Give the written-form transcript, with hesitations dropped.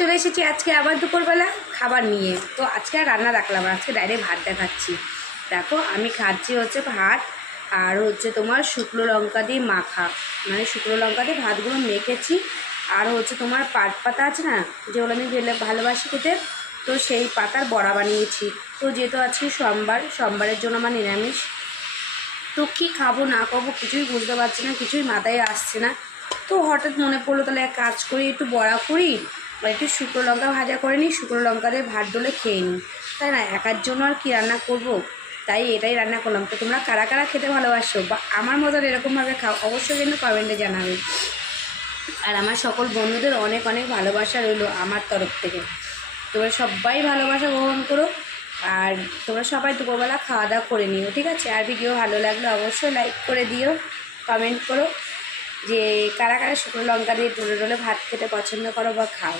চলে এসেছি আজকে আবার দুপুরবেলা খাবার নিয়ে। তো আজকে আর রান্না রাখলাম, আজকে ডাইরেক্ট ভাত দেখাচ্ছি। দেখো আমি খাচ্ছি হচ্ছে ভাত, আর হচ্ছে তোমার শুকনো লঙ্কা দিয়ে মাখা, মানে শুকনো লঙ্কা দিয়ে ভাতগুলো মেখেছি। আর হচ্ছে তোমার পাট পাতা আছে না, যেগুলো আমি ভালোবাসি খেতে, তো সেই পাতার বড়া বানিয়েছি। তো যেহেতু আজকে সোমবারের জন্য আমার নিরামিষ, তো কী খাবো না খাবো কিছুই বুঝতে পারছি না, কিছুই মাথায় আসছে না। তো হঠাৎ মনে পড়লো তাহলে এক কাজ করি, একটু বড়া করি বা একটু শুকনো লঙ্কা ভাজা করে নিই, শুকনো লঙ্কা দিয়ে ভাত ডলে খেয়ে নিই, তাই না? একার জন্য আর কি রান্না করব, তাই এটাই রান্না করলাম। তো তোমরা কারা কারা খেতে ভালোবাসো বা আমার মতন এরকমভাবে খাও, অবশ্যই কিন্তু কমেন্টে জানাবে। আর আমার সকল বন্ধুদের অনেক অনেক ভালোবাসা রইলো আমার তরফ থেকে। তোমরা সবাই ভালোবাসা গ্রহণ করো, আর তোমরা সবাই দুপুরবেলা খাওয়া দাওয়া করে নিও, ঠিক আছে? আর ভিডিও ভালো লাগলে অবশ্যই লাইক করে দিও, কমেন্ট করো যে কারা কারা শুকনো লঙ্কা দিয়ে ডলে ডলে ভাত খেতে পছন্দ করো বা খাও।